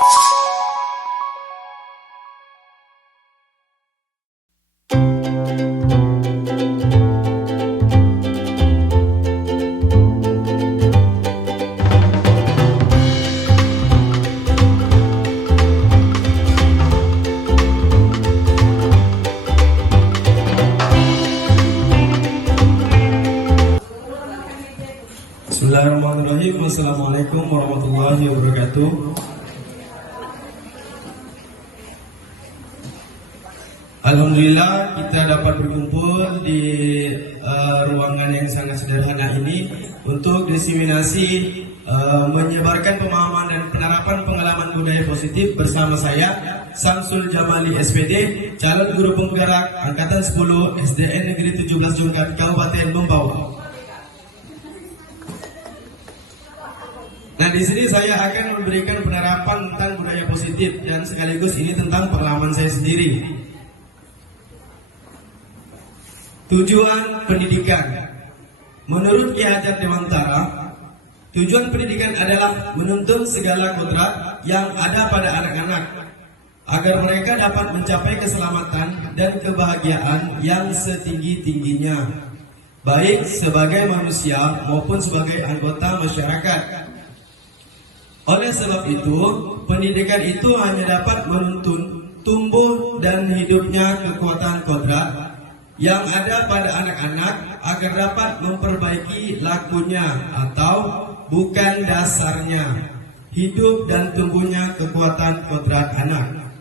Bismillahirrahmanirrahim. Assalamualaikum warahmatullahi wabarakatuh. Alhamdulillah kita dapat berkumpul di ruangan yang sangat sederhana ini untuk diseminasi menyebarkan pemahaman dan penerapan pengalaman budaya positif bersama saya Samsul Jamali SPD, calon guru penggerak angkatan 10 SDN Negeri 17 Jungkat Kabupaten Membawa. Nah, di sini saya akan memberikan penerapan tentang budaya positif dan sekaligus ini tentang pengalaman saya sendiri. Tujuan pendidikan. Menurut Ki Hajar Dewantara, tujuan pendidikan adalah menuntun segala kodrat yang ada pada anak-anak agar mereka dapat mencapai keselamatan dan kebahagiaan yang setinggi-tingginya, baik sebagai manusia maupun sebagai anggota masyarakat. Oleh sebab itu, pendidikan itu hanya dapat menuntun tumbuh dan hidupnya kekuatan kodrat yang ada pada anak-anak agar dapat memperbaiki lakunya atau bukan dasarnya hidup dan tumbuhnya kekuatan kodrat anak.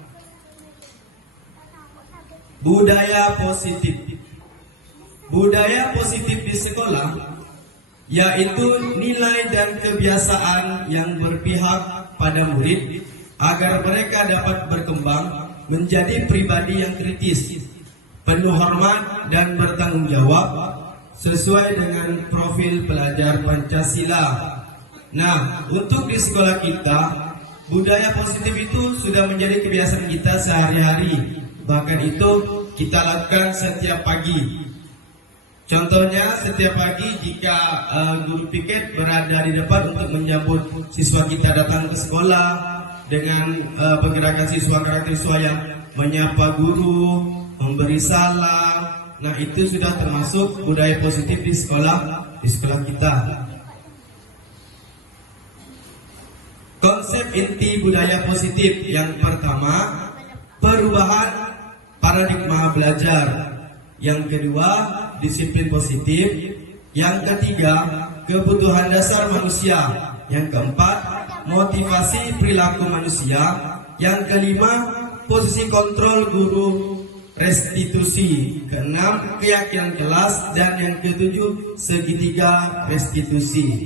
Budaya positif. Budaya positif di sekolah yaitu nilai dan kebiasaan yang berpihak pada murid agar mereka dapat berkembang menjadi pribadi yang kritis, penuh hormat dan bertanggung jawab sesuai dengan profil pelajar Pancasila. Nah, untuk di sekolah kita, budaya positif itu sudah menjadi kebiasaan kita sehari-hari. Bahkan itu kita lakukan setiap pagi. Contohnya, setiap pagi jika guru piket berada di depan untuk menyambut siswa kita datang ke sekolah dengan pergerakan siswa karakter siswa yang menyapa guru, memberi salam. Nah, itu sudah termasuk budaya positif di sekolah kita. Konsep inti budaya positif yang pertama, perubahan paradigma belajar. Yang kedua, disiplin positif. Yang ketiga, kebutuhan dasar manusia. Yang keempat, motivasi perilaku manusia. Yang kelima, posisi kontrol guru, restitusi. Keenam, keyakinan kelas. Dan yang ketujuh, segitiga restitusi.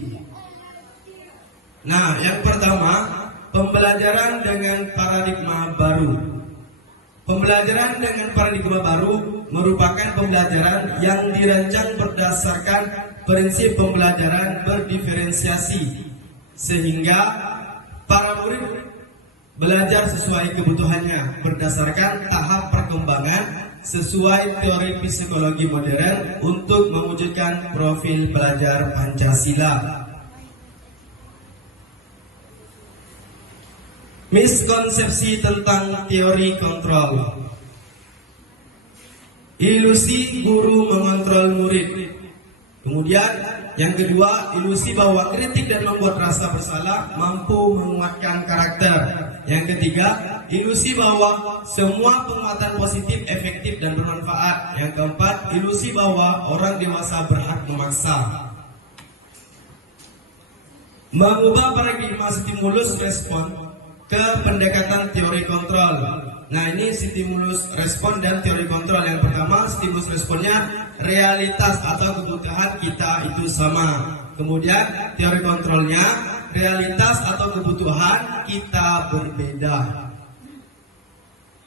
Nah, yang pertama, pembelajaran dengan paradigma baru. Pembelajaran dengan paradigma baru merupakan pembelajaran yang dirancang berdasarkan prinsip pembelajaran berdiferensiasi, sehingga para murid belajar sesuai kebutuhannya berdasarkan tahap perkembangan sesuai teori psikologi modern untuk mewujudkan profil pelajar Pancasila. Miskonsepsi tentang teori kontrol. Ilusi guru mengontrol murid. Kemudian yang kedua, ilusi bahwa kritik dan membuat rasa bersalah mampu menguatkan karakter. Yang ketiga, ilusi bahwa semua penguatan positif efektif dan bermanfaat. Yang keempat, ilusi bahwa orang dewasa berhak memaksa. Mengubah paradigma stimulus respon ke pendekatan teori kontrol. Nah, ini stimulus respon dan teori kontrol. Yang pertama, stimulus responnya realitas atau kebutuhan kita itu sama. Kemudian teori kontrolnya realitas atau kebutuhan kita berbeda.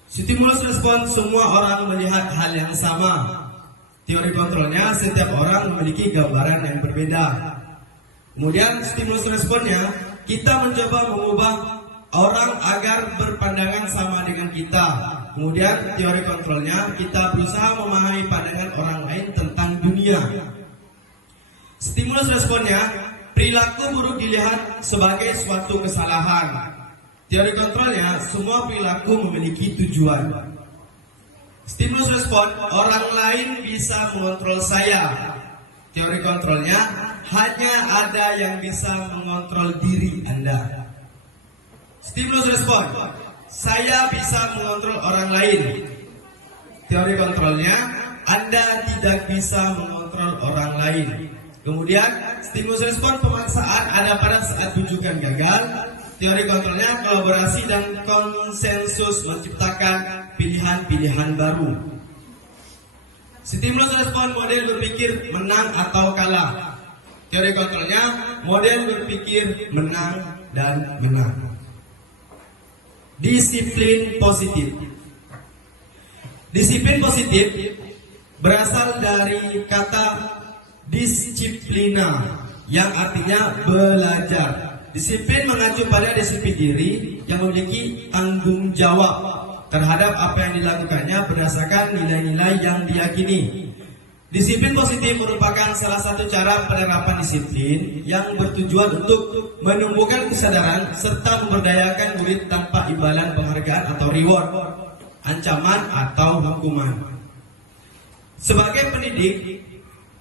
Stimulus respon, semua orang melihat hal yang sama. Teori kontrolnya, setiap orang memiliki gambaran yang berbeda. Kemudian stimulus responnya, kita mencoba mengubah orang agar berpandangan sama dengan kita. Kemudian teori kontrolnya, kita berusaha memahami pandangan orang lain tentang dunia. Stimulus responnya, perilaku buruk dilihat sebagai suatu kesalahan. Teori kontrolnya, semua perilaku memiliki tujuan. Stimulus respon, orang lain bisa mengontrol saya. Teori kontrolnya, hanya ada yang bisa mengontrol diri Anda. Stimulus respon, saya bisa mengontrol orang lain. Teori kontrolnya, Anda tidak bisa mengontrol orang lain. Kemudian, stimulus respon pemaksaan ada pada saat rujukan gagal. Teori kontrolnya, kolaborasi dan konsensus menciptakan pilihan-pilihan baru. Stimulus respon model berpikir menang atau kalah. Teori kontrolnya, model berpikir menang dan menang. Disiplin positif. Disiplin positif berasal dari kata disiplina yang artinya belajar. Disiplin mengacu pada disiplin diri yang memiliki tanggung jawab terhadap apa yang dilakukannya berdasarkan nilai-nilai yang diyakini. Disiplin positif merupakan salah satu cara penerapan disiplin yang bertujuan untuk menumbuhkan kesadaran serta memberdayakan murid tanpa imbalan penghargaan atau reward, ancaman atau hukuman. Sebagai pendidik,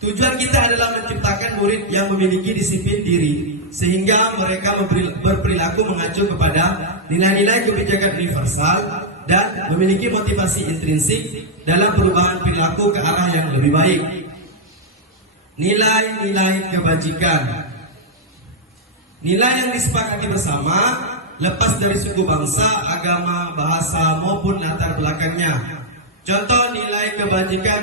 tujuan kita adalah menciptakan murid yang memiliki disiplin diri sehingga mereka berperilaku mengacu kepada nilai-nilai kebijakan universal dan memiliki motivasi intrinsik dalam perubahan perilaku ke arah yang lebih baik. Nilai-nilai kebajikan. Nilai yang disepakati bersama lepas dari suku bangsa, agama, bahasa maupun latar belakangnya. Contoh nilai kebajikan.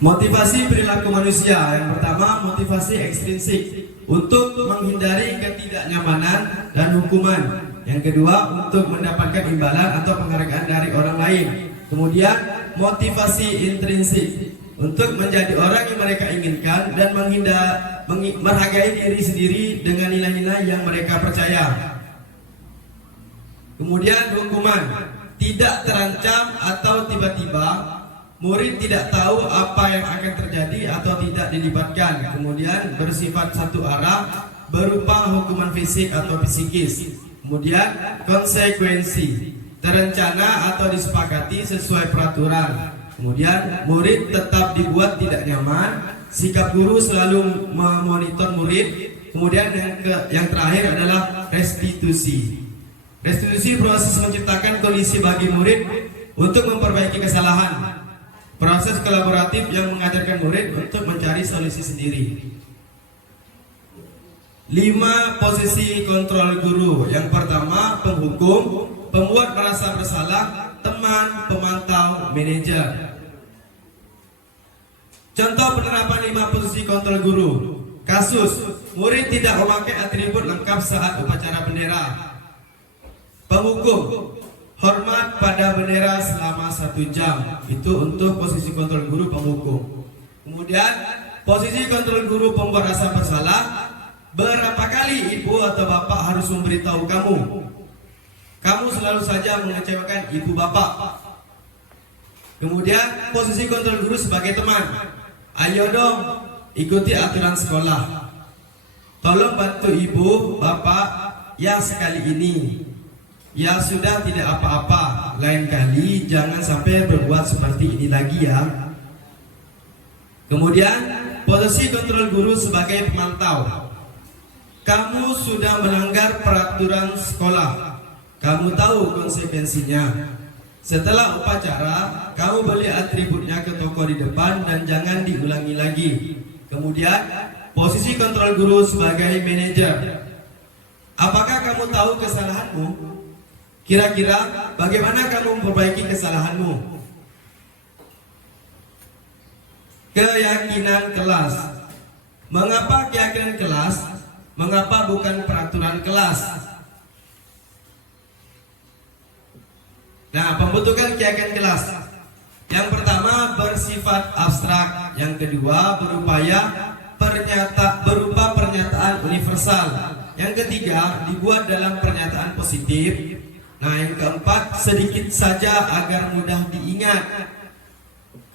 Motivasi perilaku manusia. Yang pertama, motivasi ekstrinsik untuk menghindari ketidaknyamanan dan hukuman. Yang kedua, untuk mendapatkan imbalan atau penghargaan dari orang lain. Kemudian, motivasi intrinsik untuk menjadi orang yang mereka inginkan dan menghargai diri sendiri dengan nilai-nilai yang mereka percaya. Kemudian, hukuman tidak terancam atau tiba-tiba. Murid tidak tahu apa yang akan terjadi atau tidak dilibatkan. Kemudian bersifat satu arah berupa hukuman fisik atau psikis. Kemudian konsekuensi terencana atau disepakati sesuai peraturan. Kemudian murid tetap dibuat tidak nyaman. Sikap guru selalu memonitor murid. Kemudian yang terakhir adalah restitusi. Restitusi proses menciptakan kondisi bagi murid untuk memperbaiki kesalahan. Proses kolaboratif yang mengajarkan murid untuk mencari solusi sendiri. 5 posisi kontrol guru. Yang pertama, penghukum, pembuat merasa bersalah, teman, pemantau, manajer. Contoh penerapan 5 posisi kontrol guru. Kasus, murid tidak memakai atribut lengkap saat upacara bendera. Penghukum, hormat pada bendera selama 1 jam. Itu untuk posisi kontrol guru penghukum. Kemudian posisi kontrol guru pembuat rasa bersalah. Berapa kali ibu atau bapak harus memberitahu kamu? Kamu selalu saja mengecewakan ibu bapak. Kemudian posisi kontrol guru sebagai teman. Ayo dong, ikuti aturan sekolah. Tolong bantu ibu bapak ya sekali ini. Ya sudah, tidak apa-apa. Lain kali jangan sampai berbuat seperti ini lagi ya. Kemudian posisi kontrol guru sebagai pemantau. Kamu sudah melanggar peraturan sekolah. Kamu tahu konsekuensinya. Setelah upacara, kamu beli atributnya ke toko di depan dan jangan diulangi lagi. Kemudian posisi kontrol guru sebagai manajer. Apakah kamu tahu kesalahanmu? Kira-kira bagaimana kamu memperbaiki kesalahanmu? Keyakinan kelas. Mengapa keyakinan kelas? Mengapa bukan peraturan kelas? Nah, pembentukan keyakinan kelas. Yang pertama bersifat abstrak. Yang kedua berupa pernyataan universal. Yang ketiga dibuat dalam pernyataan positif. Nah, yang keempat sedikit saja agar mudah diingat.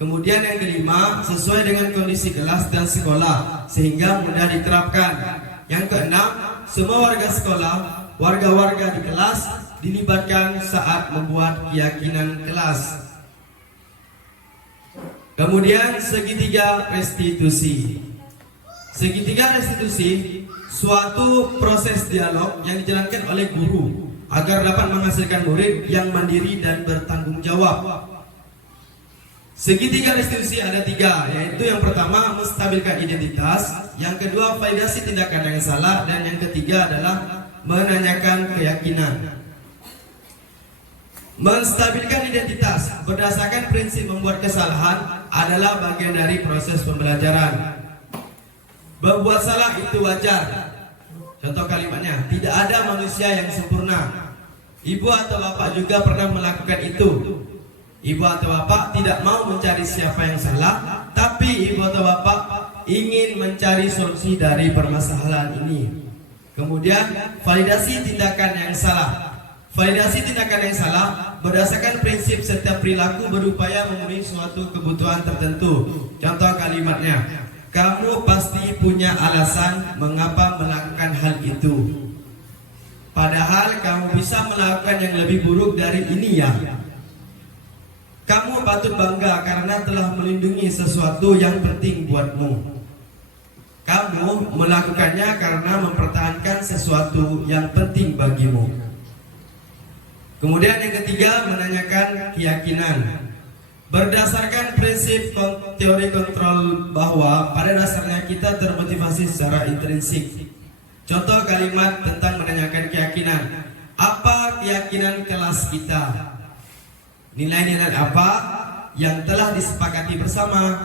Kemudian yang kelima sesuai dengan kondisi kelas dan sekolah sehingga mudah diterapkan. Yang keenam, semua warga sekolah warga-warga di kelas dilibatkan saat membuat keyakinan kelas. Kemudian segitiga restitusi. Segitiga restitusi suatu proses dialog yang dijalankan oleh guru agar dapat menghasilkan murid yang mandiri dan bertanggung jawab. Segitiga restitusi ada 3, yaitu yang pertama menstabilkan identitas, yang kedua validasi tindakan yang salah, dan yang ketiga adalah menanyakan keyakinan. Menstabilkan identitas berdasarkan prinsip membuat kesalahan adalah bagian dari proses pembelajaran. Berbuat salah itu wajar. Contoh kalimatnya, tidak ada manusia yang sempurna. Ibu atau bapak juga pernah melakukan itu. Ibu atau bapak tidak mau mencari siapa yang salah, tapi ibu atau bapak ingin mencari solusi dari permasalahan ini. Kemudian, validasi tindakan yang salah. Validasi tindakan yang salah berdasarkan prinsip setiap perilaku berupaya memenuhi suatu kebutuhan tertentu. Contoh kalimatnya, kamu pasti punya alasan mengapa melakukan hal itu. Padahal kamu bisa melakukan yang lebih buruk dari ini ya. Kamu patut bangga karena telah melindungi sesuatu yang penting buatmu. Kamu melakukannya karena mempertahankan sesuatu yang penting bagimu. Kemudian yang ketiga, menanyakan keyakinan. Berdasarkan prinsip teori kontrol bahwa pada dasarnya kita termotivasi secara intrinsik. Contoh kalimat tentang menanyakan keyakinan. Apa keyakinan kelas kita? Nilai-nilai apa yang telah disepakati bersama?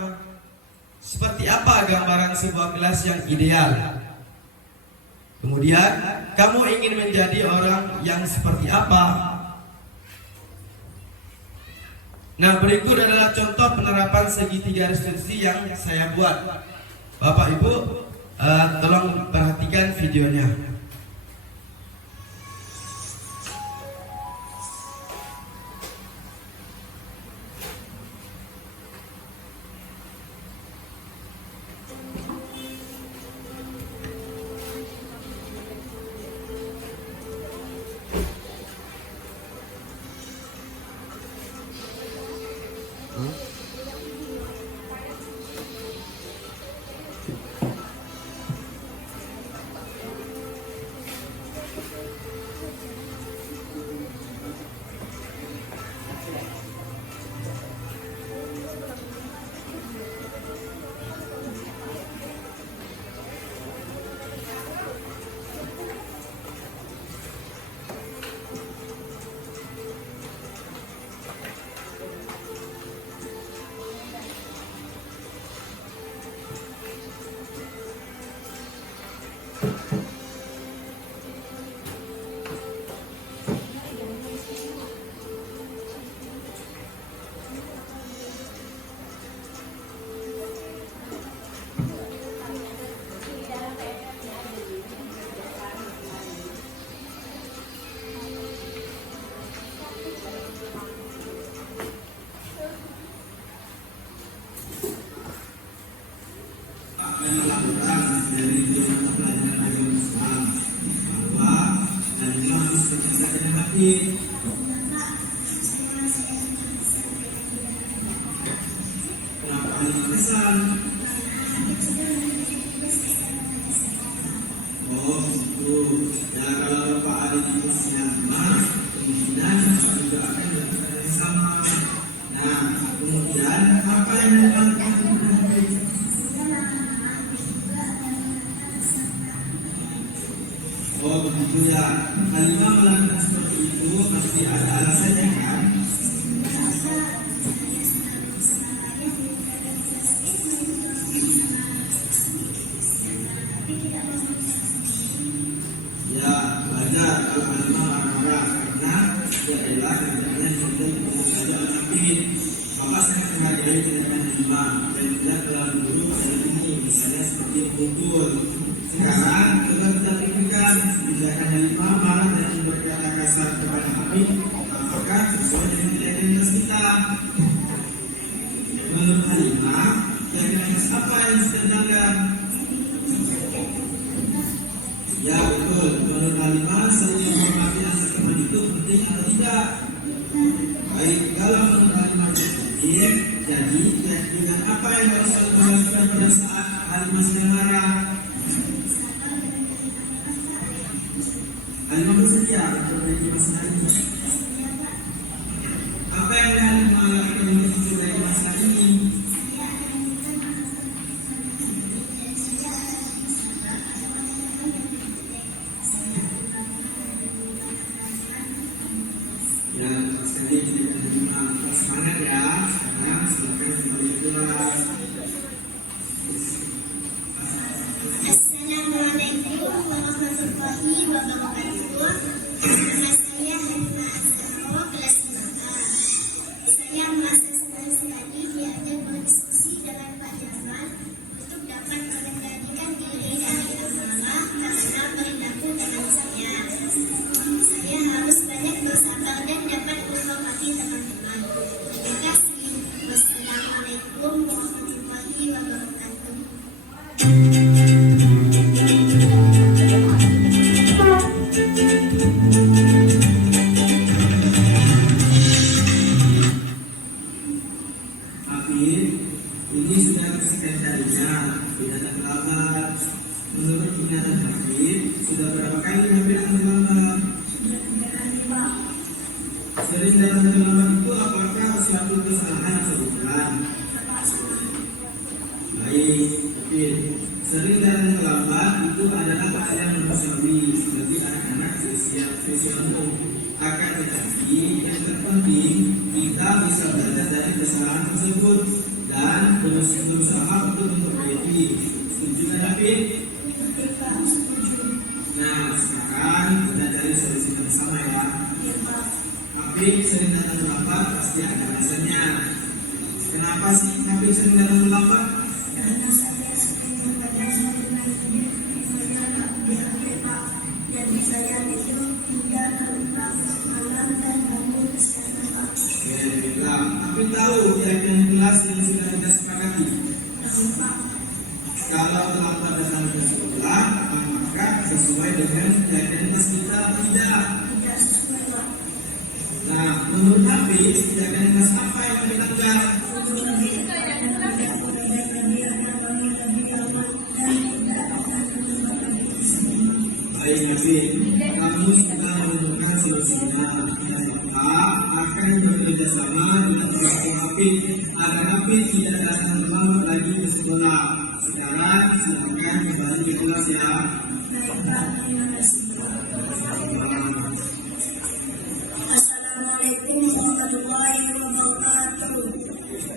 Seperti apa gambaran sebuah kelas yang ideal? Kemudian, kamu ingin menjadi orang yang seperti apa? Nah, berikut adalah contoh penerapan segitiga restitusi yang saya buat. Bapak Ibu, tolong perhatikan videonya. Oh begitu ya. Halimah melakukan seperti itu pasti ada alasannya kan? Ya wajar kalau Halimah marah karena dia adalah kerjanya untuk mengajak menakib. Bapak sangat menghargai tindakan Halimah dan tidak terlalu buruk pada ini, misalnya seperti pukul. Sekarang kita pikirkan tindakan Halimah marah dan berkata kasar kepada Habib, apakah sesuai dengan keyakinan kita? Menurut Halimah, keyakinan apa yang disenangkan? Ya betul, menurut Halimah penting atau tidak? Baik, kalau menurut Halimah Syafii, jadi dengan apa yang harus kita lakukan pada saat Halimah sedang marah? Halimah bersedia memperbaiki masalah ini. Apa yang Halimah lakukan untuk memperbaiki masalah ini? Ya, sedih tidak terima. Semangat ya. Sekarang silakan kembali kelas. Assalamualaikum warahmatullahi wabarakatuh. Nama saya Halimah Azharo, kelas 5A. Saya merasa senang sekali diajak berdiskusi dengan Pak Jamal untuk dapat mengendalikan diri dari amarah karena perilaku teman saya. Saya harus banyak bersabar dan dapat menghormati teman-teman. Terima kasih. Wassalamualaikum warahmatullahi wabarakatuh. Hafid, ini sudah kesekian kalinya tidak terlambat. Menurut ingatan Hafid, sudah berapa kali Hafid terlambat? Sering datang terlambat itu apakah suatu kesalahan atau bukan? Baik, Hafid. Sering datang terlambat itu adalah hal yang manusiawi bagi anak-anak seusia umum. Akan tetapi yang terpenting kita bisa belajar dari kesalahan tersebut dan berusaha untuk memperbaiki. Setuju kan, Hafid? Nah, sekarang kita cari solusi bersama ya. Hafid sering datang terlambat pasti ada alasannya. Kenapa sih Hafid sering datang terlambat? Karena saya sering berbicara dengan diri jadi saya itu tidak terlupa malam dan bangun secara Ya, baiklah. Hafid tahu keyakinan kelas yang sudah kita sepakati. Kalau terlambat datang ke sekolah, maka sesuai dengan keyakinan kelas kita tidak. Nah, menurut Hafid, keyakinan kelas apa yang dilanggar? Baik, Hafid, kamu sudah menemukan solusinya. Kita akan bekerja sama dengan kelas Hafid agar Hafid tidak datang terlambat lagi ke sekolah. Sekarang silakan kembali ke kelas ya. Assalamualaikum warahmatullahi wabarakatuh.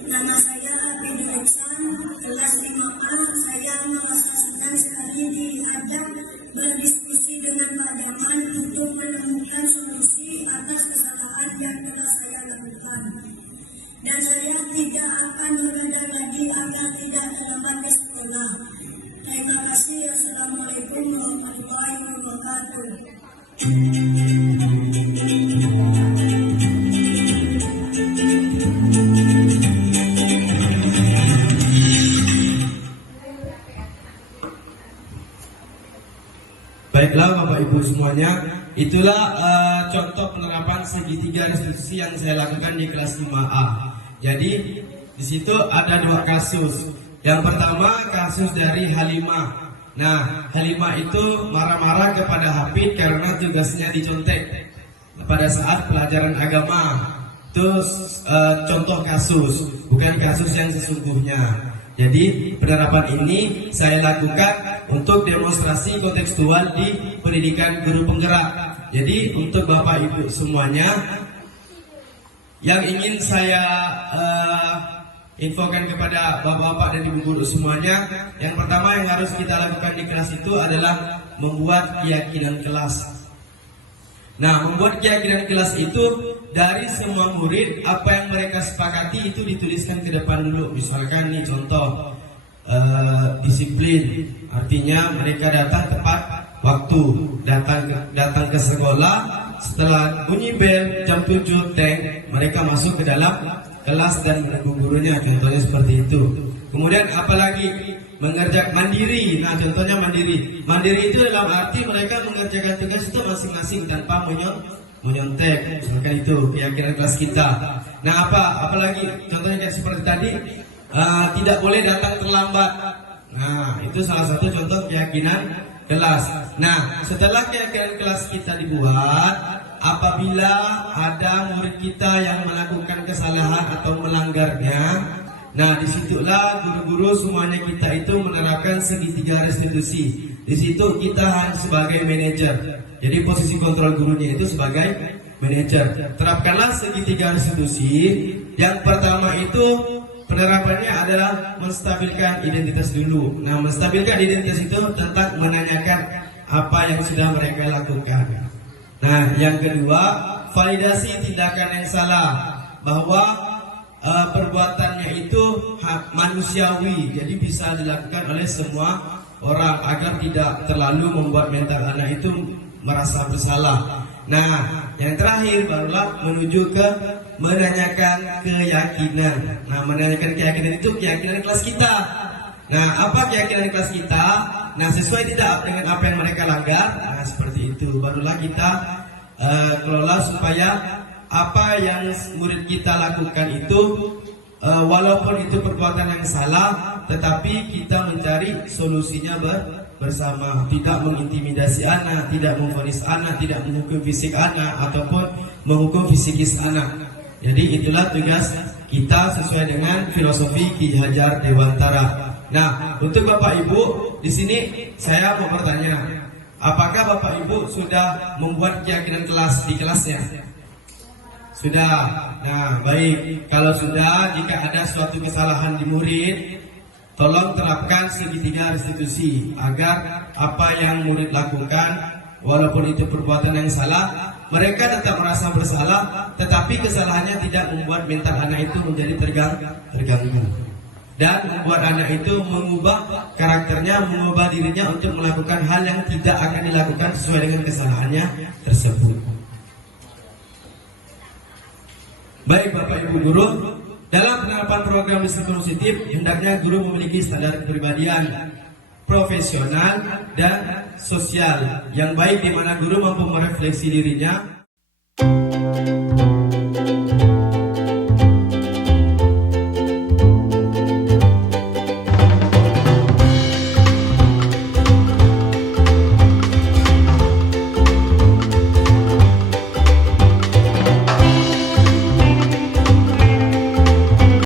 Nama saya Abid Reksan, kelas 5A. Saya merasa senang sekali diajak berdiskusi dengan Pak Jamal untuk menemukan solusi atas kesalahan yang telah saya lakukan. Dan saya tidak akan mengadang lagi agar tidak terlambat ke sekolah. Terima kasih. Assalamualaikum warahmatullahi wabarakatuh. Baiklah Bapak Ibu semuanya, itulah contoh penerapan segitiga restitusi yang saya lakukan di kelas 5A. Jadi di situ ada dua kasus. Yang pertama kasus dari Halimah. Nah, Halimah itu marah-marah kepada Hafid karena tugasnya dicontek pada saat pelajaran agama. Itu contoh kasus, bukan kasus yang sesungguhnya. Jadi penerapan ini saya lakukan untuk demonstrasi kontekstual di pendidikan guru penggerak. Jadi untuk Bapak Ibu semuanya yang ingin saya infokan kepada Bapak-Bapak dan Ibu guru semuanya, yang pertama yang harus kita lakukan di kelas itu adalah membuat keyakinan kelas. Nah, membuat keyakinan kelas itu dari semua murid, apa yang mereka sepakati itu dituliskan ke depan dulu. Misalkan nih contoh disiplin, artinya mereka datang tepat waktu, datang ke sekolah setelah bunyi bel jam 7 teng, mereka masuk ke dalam kelas dan menunggu gurunya. Contohnya seperti itu. Kemudian apalagi mengerjakan mandiri. Nah, contohnya mandiri. Mandiri itu dalam arti mereka mengerjakan tugas itu masing-masing tanpa menyontek, misalkan itu keyakinan kelas kita. Nah, apalagi contohnya kayak seperti tadi, tidak boleh datang terlambat. Nah, itu salah satu contoh keyakinan kelas. Nah, setelah keyakinan kelas kita dibuat, apabila ada murid kita yang melakukan kesalahan atau melanggarnya, nah disitulah guru-guru semuanya kita itu menerapkan segitiga restitusi. Di situ kita hanya sebagai manajer. Jadi posisi kontrol gurunya itu sebagai manajer. Terapkanlah segitiga restitusi. Yang pertama itu penerapannya adalah menstabilkan identitas dulu. Nah, menstabilkan identitas itu tentang menanyakan apa yang sudah mereka lakukan. Nah, yang kedua, validasi tindakan yang salah, bahwa perbuatannya itu manusiawi, jadi bisa dilakukan oleh semua orang agar tidak terlalu membuat mental anak itu merasa bersalah. Nah, yang terakhir barulah menuju ke menanyakan keyakinan. Nah, menanyakan keyakinan itu keyakinan kelas kita. Nah, apa keyakinan kelas kita? Nah, sesuai tidak dengan apa yang mereka langgar? Nah, seperti itu. Barulah kita kelola supaya apa yang murid kita lakukan itu walaupun itu perbuatan yang salah, tetapi kita mencari solusinya bersama, tidak mengintimidasi anak, tidak memvonis anak, tidak menghukum fisik anak ataupun menghukum fisikis anak. Jadi itulah tugas kita sesuai dengan filosofi Ki Hajar Dewantara. Nah, untuk Bapak Ibu di sini saya mau bertanya, apakah Bapak Ibu sudah membuat keyakinan kelas di kelasnya? Sudah. Nah, baik. Kalau sudah, jika ada suatu kesalahan di murid, tolong terapkan segitiga restitusi agar apa yang murid lakukan, walaupun itu perbuatan yang salah, mereka tetap merasa bersalah, tetapi kesalahannya tidak membuat mental anak itu menjadi terganggu. Dan membuat anak itu mengubah karakternya, mengubah dirinya untuk melakukan hal yang tidak akan dilakukan sesuai dengan kesalahannya tersebut. Baik Bapak Ibu Guru, dalam penerapan program disiplin positif, hendaknya guru memiliki standar kepribadian profesional dan sosial yang baik, di mana guru mampu merefleksi dirinya.